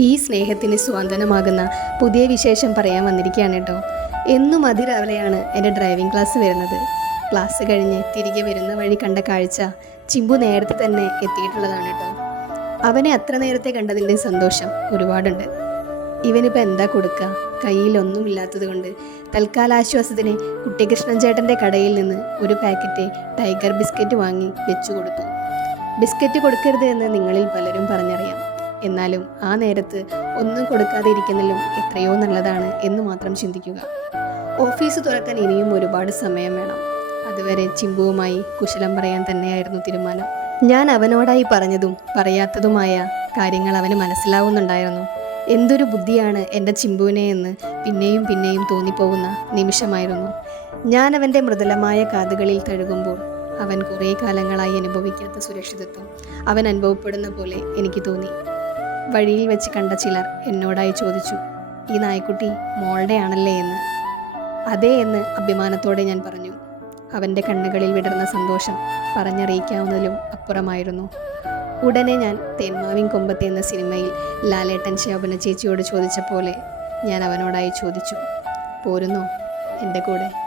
ഈ സ്നേഹത്തിന് സ്വാന്തനമാകുന്ന പുതിയ വിശേഷം പറയാൻ വന്നിരിക്കുകയാണ് കേട്ടോ. എന്നും അതിരാവിലെയാണ് എന്റെ ഡ്രൈവിംഗ് ക്ലാസ് വരുന്നത്. ക്ലാസ് കഴിഞ്ഞ് തിരികെ വരുന്ന വഴി കണ്ട കാഴ്ച ചിമ്പു നേരത്തെ തന്നെ എത്തിയിട്ടുള്ളതാണ് കേട്ടോ. അവനെ അത്ര നേരത്തെ കണ്ടതിന്റെ സന്തോഷം ഒരുപാടുണ്ട്. ഇവനിപ്പോൾ എന്താ കൊടുക്കുക കയ്യിലൊന്നുമില്ലാത്തത് കൊണ്ട് തൽക്കാലാശ്വാസത്തിന് കുട്ടികൃഷ്ണൻ ചേട്ടന്റെ കടയിൽ നിന്ന് ഒരു പാക്കറ്റ് ടൈഗർ ബിസ്ക്കറ്റ് വാങ്ങി വെച്ചു കൊടുത്തു. ബിസ്ക്കറ്റ് കൊടുക്കരുത് എന്ന് നിങ്ങളിൽ പലരും പറഞ്ഞറിയാം. എന്നാലും ആ നേരത്ത് ഒന്നും കൊടുക്കാതെ ഇരിക്കുന്നതിലും എത്രയോ നല്ലതാണ് എന്ന് മാത്രം ചിന്തിക്കുക. ഓഫീസ് തുറക്കാൻ ഇനിയും ഒരുപാട് സമയം വേണം. അതുവരെ ചിമ്പുവുമായി കുശലം പറയാൻ തന്നെയായിരുന്നു തീരുമാനം. ഞാൻ അവനോടായി പറഞ്ഞതും പറയാത്തതുമായ കാര്യങ്ങൾ അവന് മനസ്സിലാവുന്നുണ്ടായിരുന്നു. എന്തൊരു ബുദ്ധിയാണ് എന്റെ ചിമ്പുവിനെ എന്ന് പിന്നെയും പിന്നെയും തോന്നിപ്പോകുന്ന നിമിഷമായിരുന്നു. ഞാൻ അവന്റെ മൃദുലമായ കാതുകളിൽ തഴുകുമ്പോൾ അവൻ കുറേ കാലങ്ങളായി അനുഭവിക്കാത്ത സുരക്ഷിതത്വം അവൻ അനുഭവപ്പെടുന്ന പോലെ എനിക്ക് തോന്നി. വഴിയിൽ വെച്ച് കണ്ട ചിലർ എന്നോടായി ചോദിച്ചു ഈ നായ്ക്കുട്ടി മോളുടെ ആണല്ലേ എന്ന്? അതേ എന്ന് അഭിമാനത്തോടെ ഞാൻ പറഞ്ഞു. അവന്റെ കണ്ണുകളിൽ വിടർന്ന സന്തോഷം പറഞ്ഞറിയിക്കാവുന്നതിലും അപ്പുറമായിരുന്നു. ഉടനെ ഞാൻ തേന്മാവിൻ കൊമ്പത്ത് എന്ന സിനിമയിൽ ലാലേട്ടൻ ശോഭന ചേച്ചിയോട് ചോദിച്ച പോലെ ഞാൻ അവനോടായി ചോദിച്ചു പോരുന്നോ? എന്റെ കൂടെ?